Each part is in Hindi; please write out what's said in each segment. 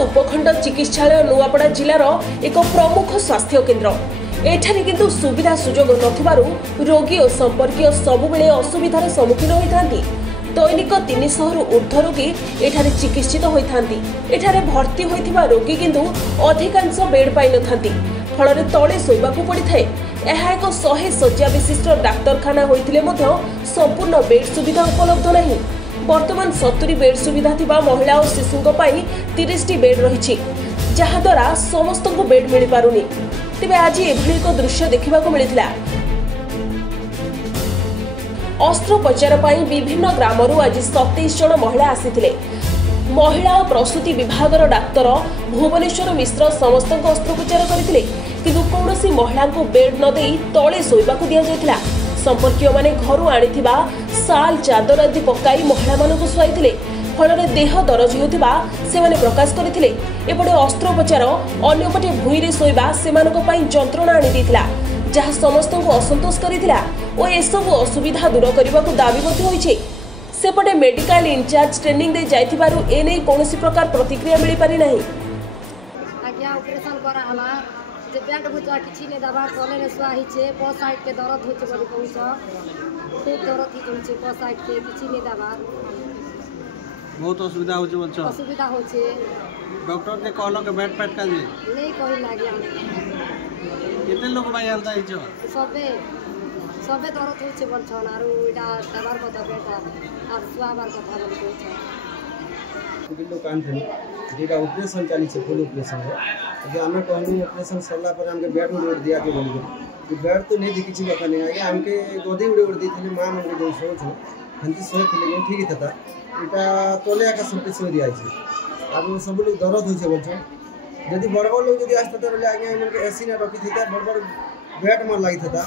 उपखंड चिकित्सालय नुआपड़ा जिलार एक प्रमुख स्वास्थ्य केन्द्र। एठारे किंतु सुविधा सुजोग नथिबारु रोगी और संपर्कीय सबुबेले असुविधार सम्मुखीन होइथांती। दैनिक 300 रु ऊर्ध्व रोगी एठारे चिकित्सित होइथांती। एठारे भर्ती होइथिबा रोगी किंतु अधिकांश बेड पाइ नथांती, फଳରେ तळे शोइबाकू पड़िथाए। ଏହା ଏକ 100 ଶଯ୍ୟା ବିଶିଷ୍ଟ ଡାକ୍ତରଖାନା ହୋଇଥିଲେ ମଧ୍ୟ ସମ୍ପୂର୍ଣ୍ଣ ବେଡ୍ ସୁବିଧା ଉପଲବ୍ଧ ନାହିଁ। ବର୍ତ୍ତମାନ 70 ବେଡ୍ ସୁବିଧା ଥିବା ମହିଳା ଓ ଶିଶୁଙ୍କ ପାଇଁ 30ଟି ବେଡ୍ ରହିଛି, ଯାହାଦ୍ୱାରା ସମସ୍ତଙ୍କୁ ବେଡ୍ ମିଳିପାରୁନି। ତେବେ ଆଜି ଏଭଳି ଏକ ଦୃଶ୍ୟ ଦେଖିବାକୁ ମିଳିଥିଲା। ଅସ୍ତ୍ରୋପଚାର ପାଇଁ ବିଭିନ୍ନ ଗ୍ରାମରୁ ଆଜି 27 ଜଣ ମହିଳା ଆସିଥିଲେ। महिला और प्रसूति विभागर डाक्तर भुवनेश्वर मिश्र समस्त अस्त्रोपचार करते, किंतु कौनसी महिला को बेड न दे तले शोइबाकू दिया जायतिला। संपर्कीय माने घर आनिथिबा साल चादर आदि पकाई महिला मानकू शुआइथिले, फଳରେ देह दरज हेउथिबा सेमाने प्रकाश करथिले। एपटे अस्त्रोपचार अन्यपटे भूईरे शोइबा सेमानक पई जंत्रणा आनि दिथिला, जहा समस्तଙ୍କୁ असंतोष करिथिला ओ एसबु असुविधा दूर करबाकू दाबी मध्ये होइछे। सेपटे मेडिकल इंचार्ज ट्रेनिंग दे जाइथिबारु एने कोनोसी प्रकार प्रतिक्रिया मिली पारि नाही। आज्ञा ऑपरेशन करा हला जे पेट बुचा किछि ने दबा तले रे सुआ हिचे पो साइड के दर्द होचे बली कहूछ, खूब दर्द ही कहूछ पो साइड के किछि ने दबा बहुत असुविधा होचे बच्चा असुविधा होचे। डॉक्टर ने कहलो के बेड पेट का जे नहीं कहि लागि हम केते लोग भाई आंता हिचो सबे दर्द होचे बलछन आरो इटा दबार कथा बेटा आर सुआबार कथा बली कहूछ। बिल्लो कान थे जेटा ऑपरेशन चली छे फुल ऑपरेशन है जे हमें कहनी ऑपरेशन सरला पर हमके बेड उड़ दिया के बोली कि बेड तो नहीं दिखी कथा नहीं आगे हमके गोदी उड़ दी थे मां मन जो सो छो हंती सो थे लेकिन ठीक था इटा तोले का सब सो दिया छे। अब सब लोग दर्द होचे बोलछो यदि बड़ बड़ लोग यदि आस्ते बोले आगे इनके एसी ना रखी थी बड़ बड़ बेड मन लागि था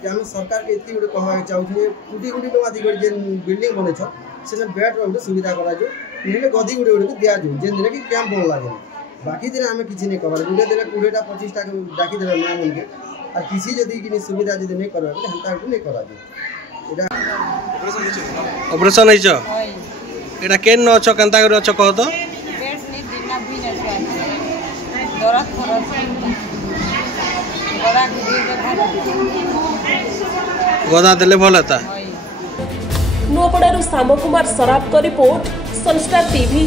कि हम सरकार के इतनी गुटे कहवा चाहूँ कोटी कोटी टका दी जे बिल्डिंग बने छो से बेड रो सुविधा करा जो निले गदी गुटे गुटे दिया जो जे दिन कि कैंप बोल लागे बाकी दिन हमें किछि नहीं करबार गुटे दिन 20टा 25टा के डाकी देबे ना मन के आ किछि जदी कि सुविधा जदी नहीं करबा त हंता नहीं करा जो एटा ऑपरेशन है छ एटा केन न छ कंता कर छ कह तो बेड नहीं दिना भी न दरद खरच गदा देले भल था। नुआपड़ारू श्याम कुमार सराफ का रिपोर्ट, सनस्टार टीवी।